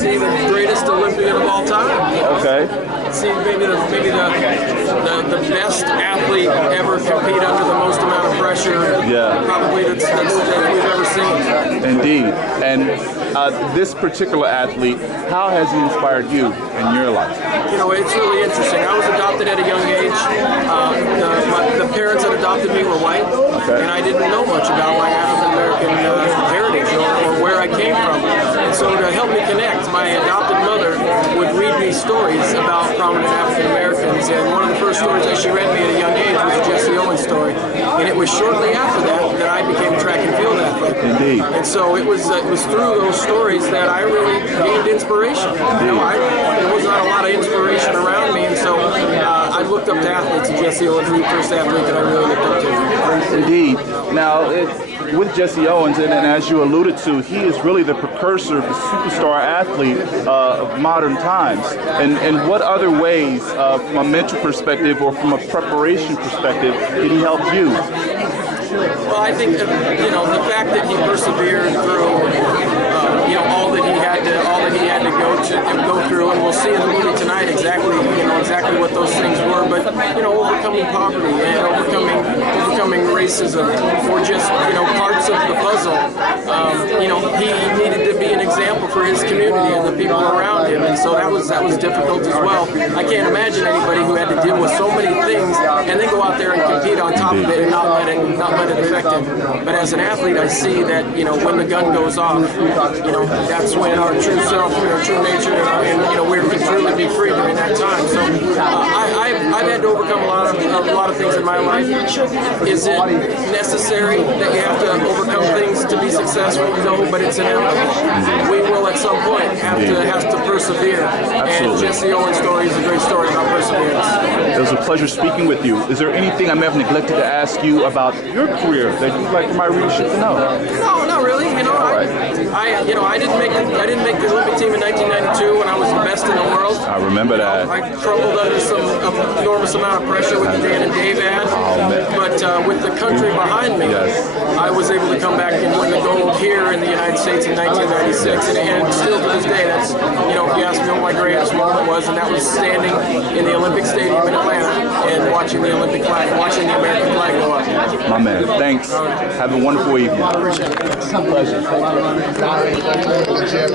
see the greatest Olympian of all time. Okay. See maybe the best athlete ever compete under the most amount of pressure. Yeah. Probably that we've ever seen. Indeed. And this particular athlete, how has he inspired you in your life? You know, it's really interesting. I was adopted at a young age. The parents that adopted me were white, and I didn't know much about my African American heritage or where I came from. And so to help me connect, my adopted mother would read me stories about prominent African Americans, and one of the first stories that she read me at a young age was a Jesse Owens story. And it was shortly after that I became a track and field athlete. Indeed. And so it was through those stories that I really gained inspiration. You know, there was not a lot of inspiration around me, and so I looked up to athletes, and Jesse Owens was the first athlete that I really looked up to. Indeed. Now, with Jesse Owens, and as you alluded to, he is really the precursor of the superstar athlete of modern times. And what other ways, from a mental perspective or from a preparation perspective, did he help you? Well, I think you know, the fact that he persevered through you know, all that he had to go through, and we'll see in the movie tonight exactly what those things were. But you know, overcoming poverty and overcoming racism, or just, you know, parts of the puzzle. You know, he needed to be an example for his community and the people around him, and so that was difficult as well. I can't imagine anybody who had to deal with so many things and then go out there and compete on top of it and not let it affect him. But as an athlete, I see that, you know, when the gun goes off, you know, that's when our true self, our true nature, and you know, we can truly be free during that time. So I've had to overcome a lot of things in my life. Is it necessary that you have to overcome things to be successful? No, but it's inevitable. We will at some point have to persevere. Absolutely. And Jesse Owens' story is a great story about perseverance. It was a pleasure speaking with you. Is there anything I may have neglected to ask you about your career that you'd like for my readership to know? No, not really. You know, I didn't make the Olympic team in 1992 when I was the best in the world. I remember that. I crumbled under some enormous amount of pressure with the Dan and Dave ad. But with the country behind me, I was able to come back and win the gold here in the United States in 1996. And still to this day, that's, you know, if you ask me what my greatest moment was, and that was standing in the Olympic Stadium in Atlanta and watching the Olympic flag, watching the American flag go up. My man, thanks. Have a wonderful evening. I appreciate it. Pleasure.